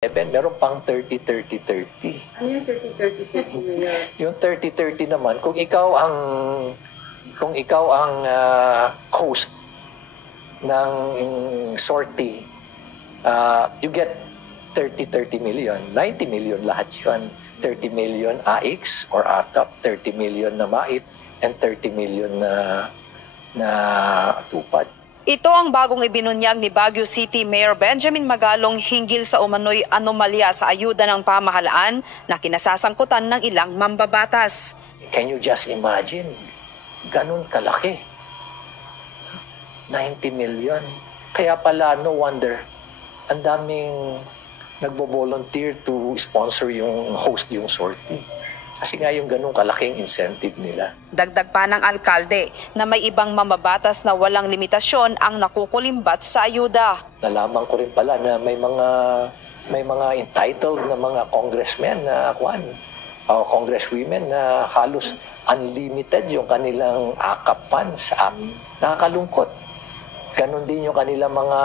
Meron pang 30-30-30. Ano yung 30-30-30, Mayor? Yung 30-30 naman, kung ikaw ang host ng sortie, you get 30-30 million. 90 million lahat yun. 30 million AIX or ATAP, 30 million na MAIP, and 30 million na tupad. Ito ang bagong ibinunyag ni Baguio City Mayor Benjamin Magalong hinggil sa umano'y anomalya sa ayuda ng pamahalaan na kinasasangkutan ng ilang mambabatas. Can you just imagine? Ganun kalaki. 90 million. Kaya pala, no wonder, ang daming nagbo-volunteer to sponsor yung host yung sortie. Kasi nga yung ganun kalaking incentive nila. Dagdag pa ng alkalde na may ibang mambabatas na walang limitasyon ang nakukulimbat sa ayuda. Nalaman ko rin pala na may mga entitled na mga congressmen na congresswomen na halos unlimited yung kanilang AKAP funds. Nakakalungkot. Ganon din yung kanilang mga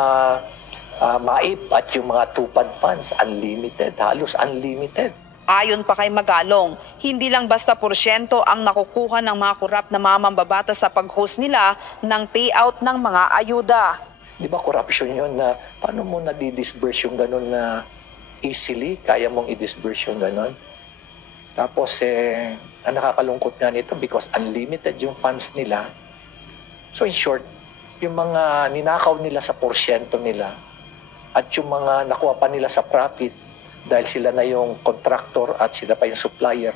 MAIP at yung mga tupad funds, unlimited, halos unlimited. Ayon pa kay Magalong, hindi lang basta porsyento ang nakukuha ng mga korap na mambabatas sa pag-host nila ng payout ng mga ayuda. Di ba corruption yun na paano mo nadidisburse yung ganun na easily, kaya mong i-disburse yung ganun? Tapos ang nakakalungkot nga nito because unlimited yung funds nila. So in short, yung mga ninakaw nila sa porsyento nila at yung mga nakuha pa nila sa profit dahil sila na yung contractor at sila pa yung supplier,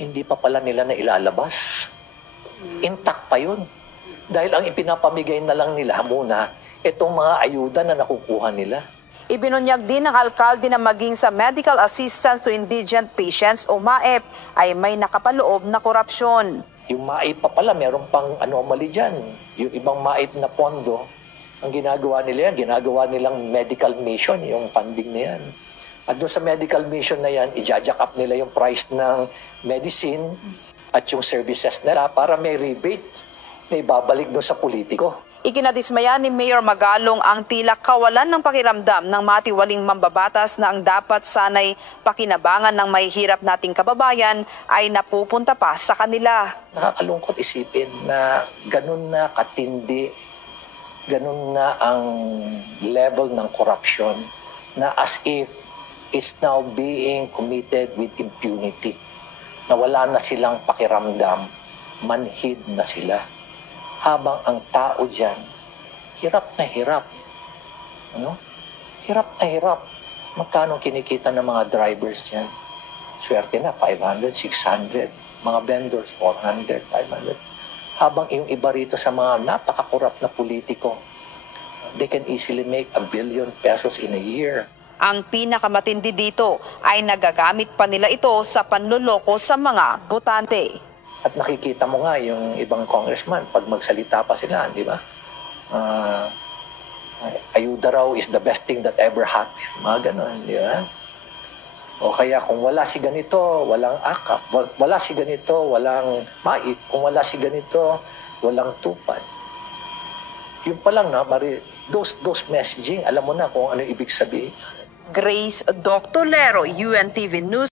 hindi pa pala nila na ilalabas. Intact pa yun. Dahil ang ipinapamigay na lang nila muna, itong mga ayuda na nakukuha nila. Ibinunyag din ng alkalde na maging sa Medical Assistance to Indigent Patients o MAEP ay may nakapaloob na korupsyon. Yung MAIP pa pala, meron pang anomaly dyan. Yung ibang MAIP na pondo, ang ginagawa nila yan, ginagawa nilang medical mission, yung funding na yan. At doon sa medical mission na yan, i-jack up nila yung price ng medicine at yung services nila para may rebate na ibabalik doon sa politiko. Ikinadismaya ni Mayor Magalong ang tila kawalan ng pakiramdam ng matiwaling mambabatas na ang dapat sanay pakinabangan ng mahihirap nating kababayan ay napupunta pa sa kanila. Nakakalungkot isipin na ganun na katindi, ganun na ang level ng corruption na as if it's now being committed with impunity. Na wala na silang pakiramdam, manhid na sila. Habang ang tao dyan, hirap na hirap. Ano? Hirap na hirap. Magkano kinikita ng mga drivers dyan? Swerte na, 500, 600. Mga vendors, 400, 500. Habang yung iba rito sa mga napakakorap na politiko, they can easily make 1 billion pesos in a year. Ang pinakamatindi dito ay nagagamit pa nila ito sa panloloko sa mga botante. At nakikita mo nga yung ibang congressman, pag magsalita pa sila, di ba? Ayuda raw is the best thing that ever happened. Mga ganon, di ba? O kaya kung wala si ganito, walang AKAP. Wala si ganito, walang MAIP. Kung wala si ganito, walang tupad. Yun pa lang na, those messaging, alam mo na kung ano ibig sabihin. Grace Doctor Lero, UNTV News.